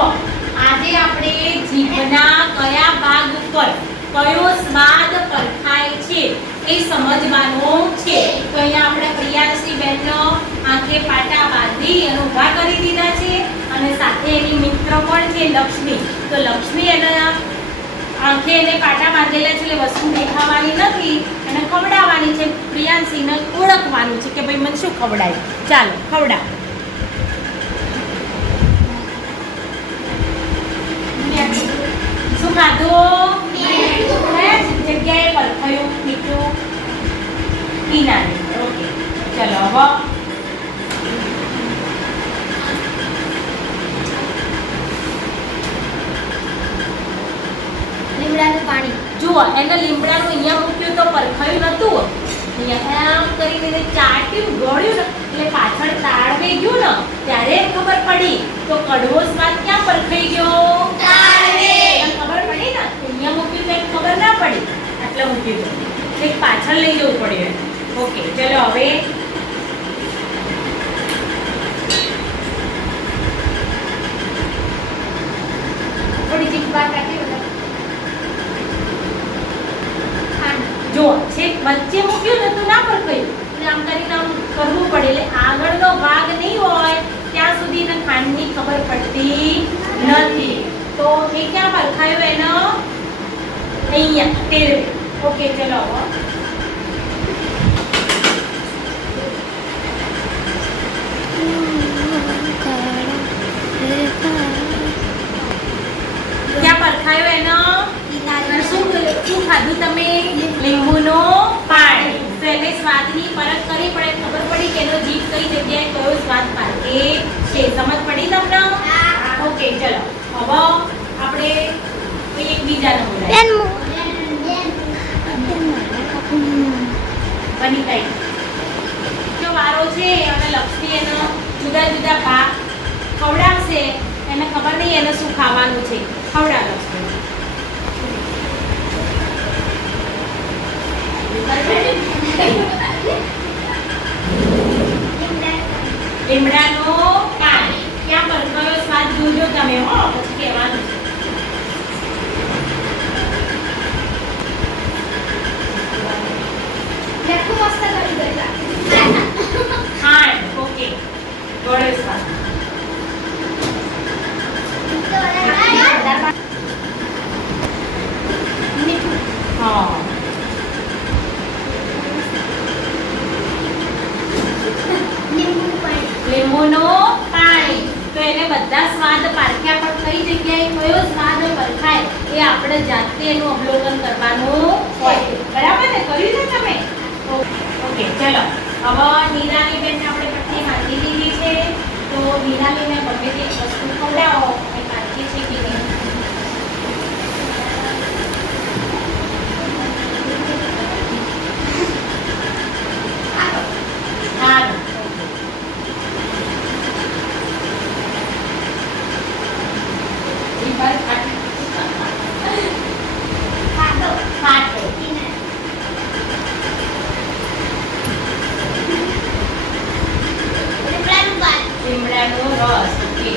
જુઓ આજે આપણે જીભના કયા ભાગ ઉપર કયો સ્વાદ પરખાય છે એ સમજવાનું છે. તો અહીંયા આપણે પ્રિયાશ્રી બેનનો આંખે પાટા બાંધી અને ઊભા કરી દીધા છે અને સાથે એની મિત્ર પણ છે લક્ષ્મી. તો લક્ષ્મી એના આંખે એને પાટા બાંધેલા છે એટલે વસ્તુ દેખાવાની નથી અને ખવડાવવાની છે. પ્રિયાંશીને ઓળખવાનું છે કે ભાઈ મને શું ખવડાય. ચાલો ખવડાવ. શું ખાધું? જગ્યાએ પરખાયું મીઠું પીનાને. ઓકે ચલો હવે લીમડાનું પાણી. જુઓ એને લીમડાનું અહીંયા મૂક્યું તો પરખાયું નતું. અહીંયા આમ કરીને એને ચાટ્યું ગળ્યું ને એટલે પાછળ તાળવે ગયું ને ત્યારે ખબર પડી. તો કડવો સ્વાદ ક્યાં પરખાઈ ગયો? તાળવે. ખબર પડી ને અહીંયા મૂક્યું તો ખબર ના પડી આટલા મૂક્યું તો એટલે પાછળ લઈ જવું પડ્યું. ઓકે ચલો હવે થોડી જીભ બહાર કાઢી. જો છેક વચ્ચે મૂક્યું ને તો ના પરખાયું એટલે આમ કરીને આમ કરવું પડે એટલે આગળનો ભાગ નહીં હોય ત્યાં સુધી એને ખાંડની ખબર પડતી નથી. તો એ ક્યાં પરખાયો એનો? અહીંયા તેલ. ઓકે ચલો હવે ક્યાં પરખાયો એનો? શું ખાધું તમે? લીંબુનું પાણી. તો એને સ્વાદની પરખ કરી પડે ખબર પડી કે એનો જીભ કઈ જગ્યાએ કયો સ્વાદ પાકે છે. સમજ પડી તમને? ઓકે ચલો હવે આપણે કોઈ એકબીજાને બોલાવીએ. વનિતાઈ જો વારો છે અને લક્ષ્મી એનો જુદા જુદા ભાગ ખવડાવશે. એને ખબર નહીં એને શું ખાવાનું છે. ખવડાવ લક્ષ્મી. લીમડાનું પાણી. ક્યાં પરખાયો સ્વાદ જોજો તમે હો પછી કહેવાનું છે. ખાંડ. ઓકે ગળ્યો સ્વાદ. હા લીંબુનું પાણી. તો એને બધા સ્વાદ પારખ્યા પણ કઈ જગ્યાએ કયો સ્વાદ પરખાય એ આપણે જાતે એનું અવલોકન કરવાનું હોય. બરાબર ને? કર્યું છે તમે? ઓકે ચલો હવે નિરાલી બેનને આપણે પટ્ટી બાંધી દીધી છે. તો નિરાલીને ગમે તે વસ્તુ ખવડાવો એ બાંધી છે કે નહીં. સારું લીમડાનો રસ. ઓકે